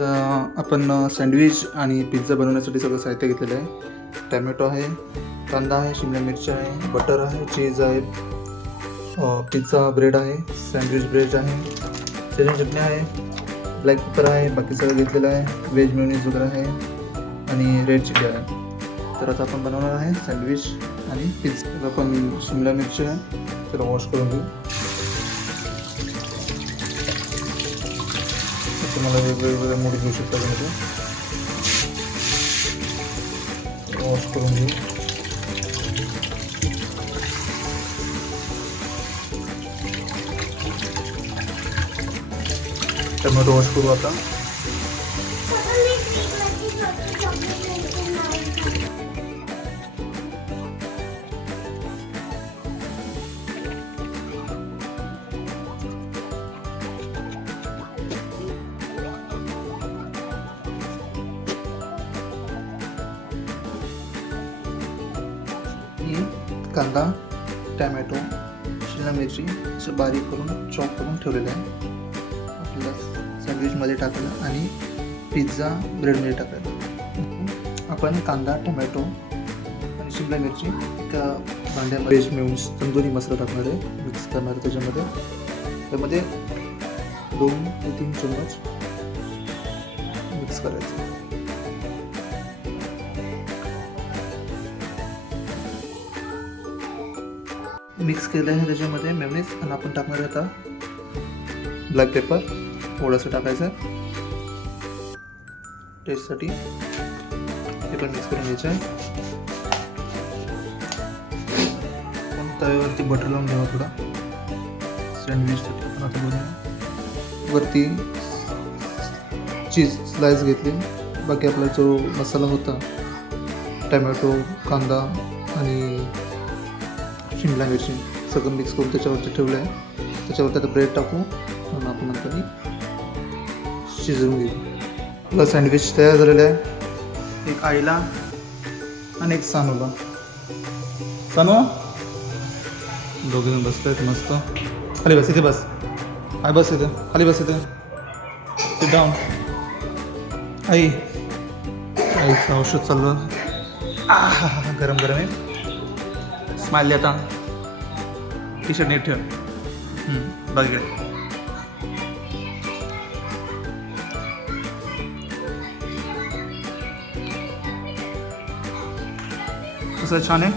आपण सँडविच आणि पिझ्झा बनवण्यासाठी सगळं साहित्य घेतलेलं आहे. टॅमॅटो आहे, कांदा आहे, शिमला मिरची आहे, बटर आहे, चीज आहे, पिझ्झा ब्रेड आहे, सँडविच ब्रेड आहे, शेजवान चटणी आहे, ब्लॅक पेपर आहे, बाकी सगळं घेतलेलं आहे. व्हेज मेयोनीज वगैरे आहे आणि रेड चिली आहे. तर आता आपण बनवणार आहे सँडविच आणि पिझ्झा. तर आपण शिमला मिरची आहे त्याला वॉश करून घेऊ. तुम्हाला वेगवेगळे मूड घेऊ शकता त्यामध्ये. वॉश करून घेऊ. टोमॅटो वॉश करू आता. कांदा, टॅमॅटो, शिमला मिरची असं बारीक करून चॉप करून ठेवलेलं आहे. आपल्याला सँडविचमध्ये टाकायला आणि पिझ्झा ब्रेडमध्ये टाकायला. आपण कांदा, टॅमॅटो आणि शिमला मिरची एका भांड्यामध्ये मिळून तंदुरी मसाला टाकणार आहे, मिक्स करणार आहे त्याच्यामध्ये. त्यामध्ये 2 ते 3 चम्मच मिक्स करायचं. मिक्स केलं आहे त्याच्यामध्ये मेयोनीज आणि आपण टाकणार आहे आता ब्लॅक पेपर थोडंसं टाकायचं टेस्टसाठी. ते पण मिक्स करून घ्यायचं आहे. तव्यावरती बटर लावून घ्यावा थोडा सँडविचसाठी. आपण आता बनवूया. वरती चीज स्लाइस घेतली. बाकी आपला जो मसाला होता टॅमॅटो, कांदा आणि शिमला मिरची सगळं मिक्स करून त्याच्यावरती ठेवलं आहे. त्याच्यावरती आता ब्रेड टाकू आणि आपण नंतर शिजवून घेऊ. आपला सँडविच तयार झालेला आहे. एक आईला आणि एक सानूला. सानू दोघेजण बसत आहेत मस्त. खाली बस, इथे बस. आई बस इथे, खाली बस इथे. Sit down. आई आईचं औषध चाललं. गरम गरम आहे. स्माइल आता. टी शर्ट नीट ठेव. बघ इकडे. कसं छान आहे.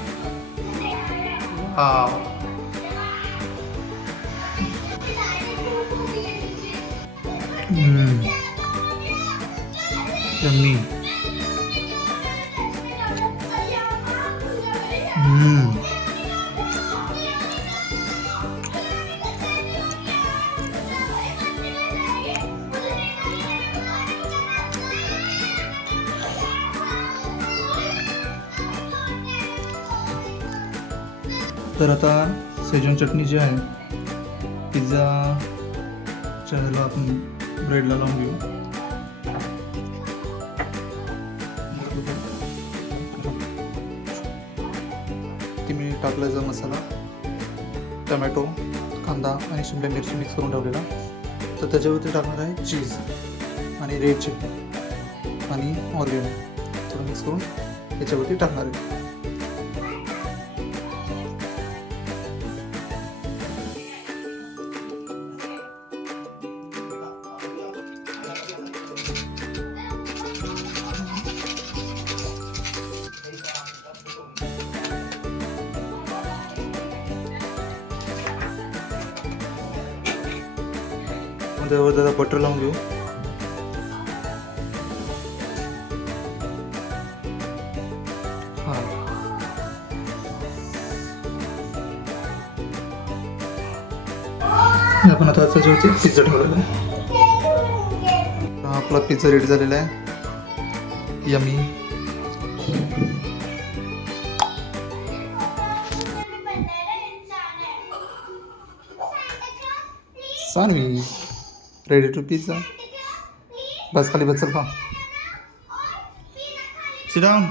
यम्मी. तर आता शेजवान चटणी जी आहे पिझ्झाच्या ह्याला आपण ब्रेडला लावून घेऊ. ती मी टाकल्याचा मसाला, टमॅटो, कांदा आणि शिमला मिरची मिक्स करून ठेवलेला. तर त्याच्यावरती टाकणार आहे चीज आणि रेड चिली आणि ऑर्गेनो थोडं मिक्स करून त्याच्यावरती टाकणार आहे. त्यावर जरा बटर लावून घेऊ. आपण आता त्याच्यावरती पिझ्झा ठेवलेला आहे. आपला पिझ्झा रेडी झालेला आहे. Yummy. Sandwich ready to pizza. बस खाली बस, चल पा. Sit down.